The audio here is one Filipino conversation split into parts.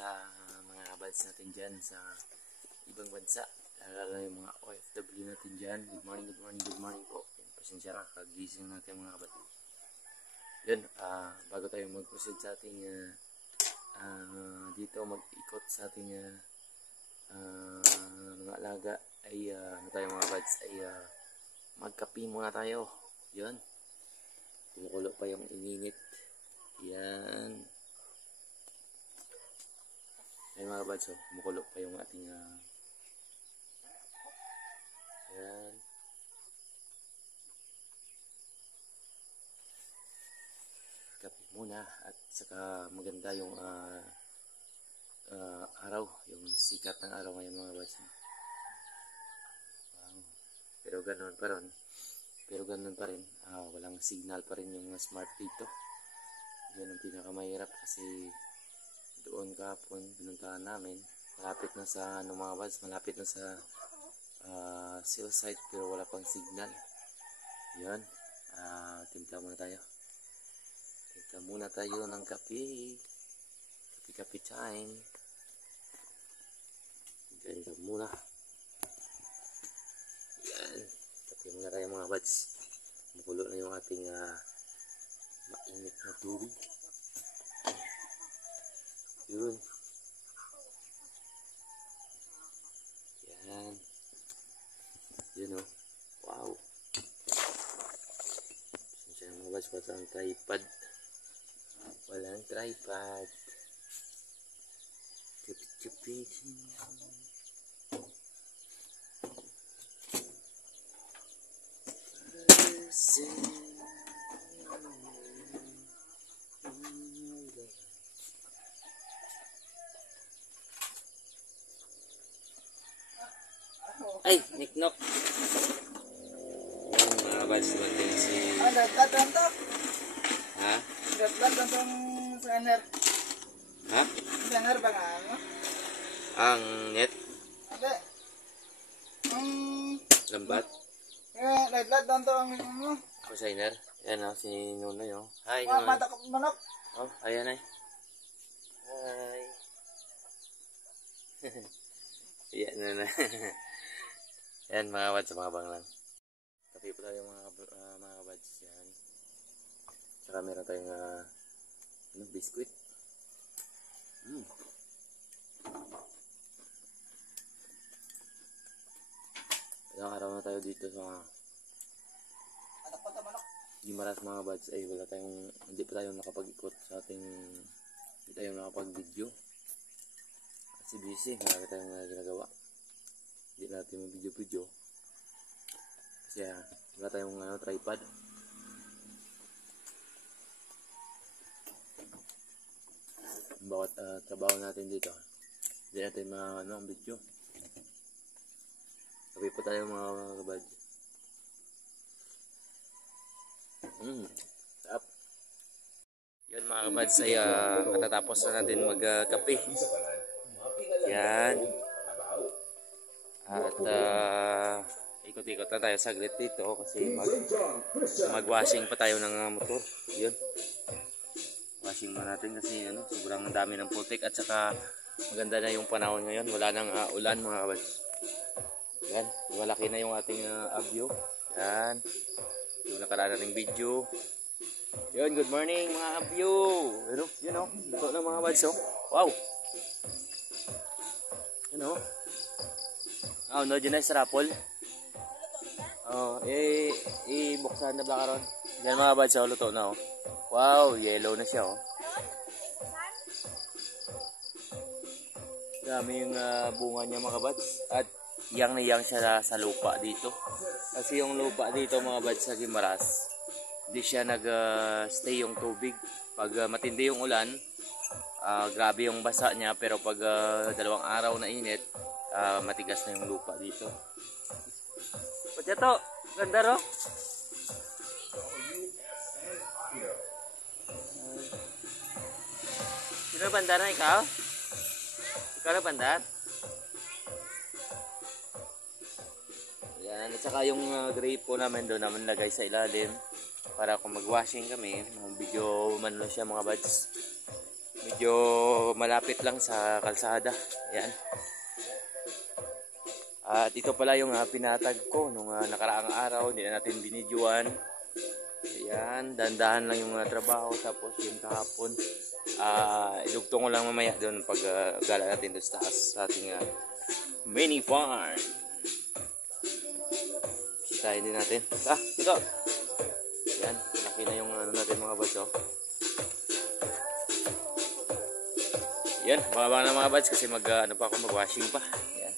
sa mga kabads natin dyan sa ibang bansa. Lalo na yung mga OFW natin dyan. Good morning po. Pasensya na, kagising natin mga kabads. Yun, bago tayo mag-proceed sa ating dito mag-ikot sa ating mga alaga ay tayo mga kabads ay magkape muna tayo. Yun, kumukulo pa yung ininit. Yan. Ay mga kabads, kumukulo pa yung ating yan. Kape muna at saka maganda yung araw, yung sikat ng araw ngayon mga kabads. Pero ganoon pa rin, walang signal pa rin yung smart dito. Yan ang pinakamahirap kasi doon kahapon pinuntahan namin, malapit na sa mga kabads, malapit na sa cell site pero wala pang signal. Yan, timpla muna tayo ng kape time. Ganda muna. Yan, kape muna tayo mga kabads. Magulo na yung ating mainit na tubig. Yun. Yan. Yun o. Wow. Pasensya na mga kabads, walang tripod. Kape. Ay, niknok. Yan mga kabads, dumating si... nagtatan to? Ha? Nagtatan tong scanner. Ha? Scanner ba nga ano? Ang net? Hindi. Lambat? Nagtatan to ang mo. Consigner? Yan o, si Nunoy o. Hi, Mga Nunoy. matakot manok. Oh, ayan ay. Hi. Yan na. Yan mga kabads, mga banglang. Kape po tayo mga kabads. Yan. Saka meron tayong biskuit. Ilang araw na tayo dito sa Guimaras mga kabads. Ay hindi pa tayo nakapag-ikot sa ating, hindi tayo nakapag-video. Kasi busy, marami tayong ginagawa. Hindi natin mag-video. Kasi wala tayong tripod. Bawat trabaho natin dito, hindi natin ang video. Sabi po tayo mga kabad. Sarap. Yun mga kabads ay katatapos na natin magkape. Yan. At ikot-ikot na tayo saglit dito kasi mag-washing pa tayo ng motor. Yun. Washing mo natin kasi sobrang dami ng putik at saka maganda na yung panahon ngayon. Wala nang ulan mga kabads. Yan. Malaki na yung ating view. Yan. Yung nakaraan nating video. Yun. Good morning mga view. Yun o. Ito na mga kabads o. Wow. Yun o. No, dyan na sa rapol. Ibuksan na blakaron. Yan mga kabads o. Luto na o. Wow, yellow na siya oh. Dami yung bunga niya mga kabads. At yang na yang siya sa lupa dito. Kasi yung lupa dito mga kabads sa Guimaras, hindi siya nag-stay yung tubig. Pag matindi yung ulan, grabe yung basa niya. Pero pag 2 araw na init, matigas na yung lupa dito. Pwede to, ganda ro. Sino bandar na ikaw? Ikaw na bandar? Yan, at saka yung grape po namin doon naman lagay sa ilalim para kung mag-washing kami, mag-video man lang siya mga buds. Medyo malapit lang sa kalsada. Ayan. At ito pala yung pinatag ko nung nakaraang araw. Hindi na natin binidyoan. Ayan, dandahan lang yung trabaho. Tapos yung kahapon, idugtong ko lang mamaya doon pag gala natin doon sa taas sa ating mini farm. Sitahin din natin. Ito. Ayan, laki na yung natin mga buds. Yan, bababa na mga buds kasi mag-washing pa. Yan.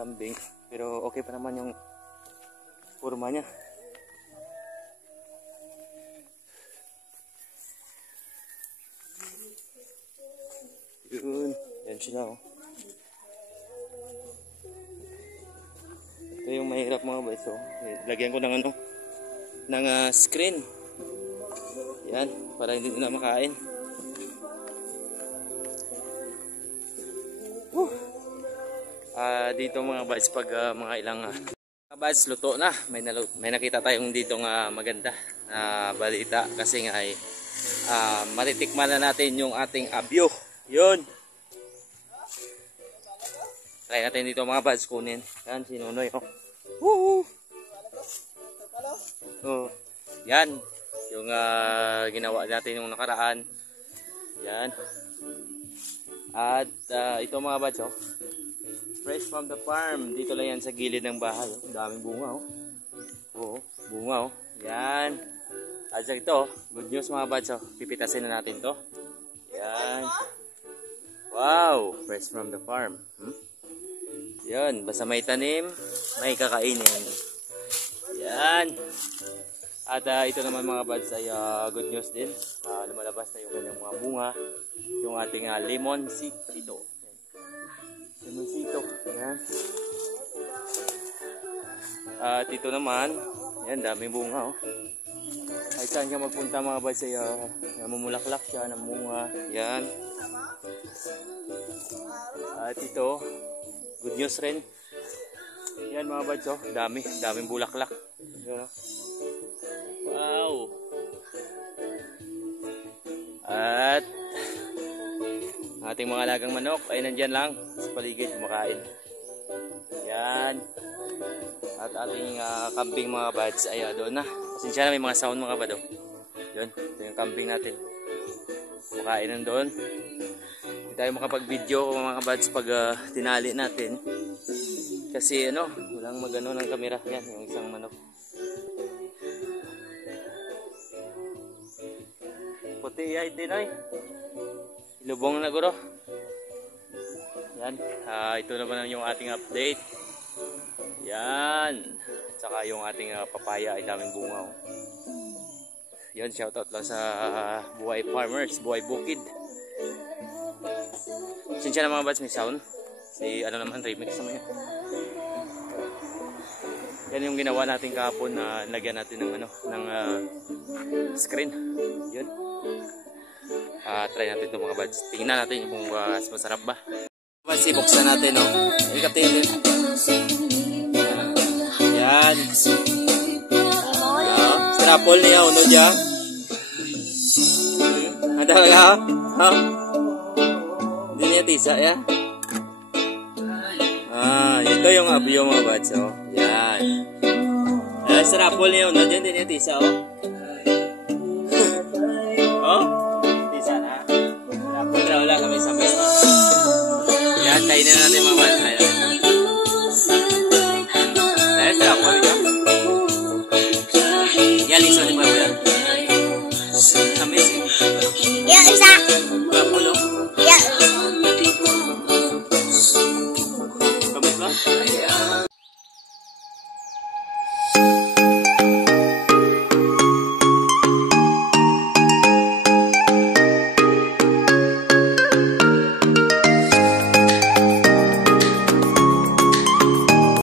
Kambing, pero okay pa naman yung forma niya. Yun, yan sila oh. Ito yung mahirap mga guys oh. Lagyan ko ng ano, ng screen. Yan, para hindi nila makain. Dito mga buds pag mga ilang mga buds luto na, may nakita tayong dito nga maganda na balita kasi nga ay matitikman na natin yung ating abyo. Yun, try natin dito mga buds, kunin yan si Nonoy oh. Yan yung ginawa natin yung nakaraan yan. At ito mga buds oh, fresh from the farm. Dito lang yan sa gilid ng bahay. Oh. Daming bunga oh. Oo, bunga oh. Yan. At ito, good news mga buds oh. Pipitasin na natin to. Yan. Wow, fresh from the farm. Yan, basta may tanim, may kakainin. Yan. At ito naman mga buds ay good news din. Lumalabas na yung kanyang mga bunga. Yung ating lemon sito. Lemonsito. Ayan. At ito naman, yan, daming bunga oh. Ay saan ka magpunta mga buds ay namumulaklak siya ng bunga. Yan. At ito, good news rin. Yan mga buds oh, daming bulaklak. Yan. Wow. At ating mga alagang manok ay nandyan lang sa paligid kumakain. Yan. At ating kambing mga buds ay doon na. Pasensya na, may mga sound mga bado. Yun, ito yung kambing natin. Kumakain nandun. Hindi tayo makapag-video mga buds pag tinali natin. Kasi ano, walang magano ng kamera. Yan, yung isang manok. Puti ay tinoy. Ilubong na guro. Yan. Ito naman yung ating update. Yan. Saka yung ating papaya ay daming bunga. Yan. Shoutout lang sa Buhay Farmers, Buhay Bukid. Sinsya na mga buds, may sound. Si ano naman, remix naman yun. Yan yung ginawa natin kahapon na lagyan natin ng ano, ng screen. Yun. Try natin ito mga buds. Tingnan natin kung masarap ba. Buds, ibuksan natin oh. Ikap tayo din. Yan. Strapol niya uno dya. Ada ka? Hindi niya tisa ya. Ito yung abyo mga buds oh. Yan. Strapol niya uno dya. Hindi niya tisa oh. Oh? Tisa na. Strapol na wala. Samay-samay na. Yan, kainin natin mga buds.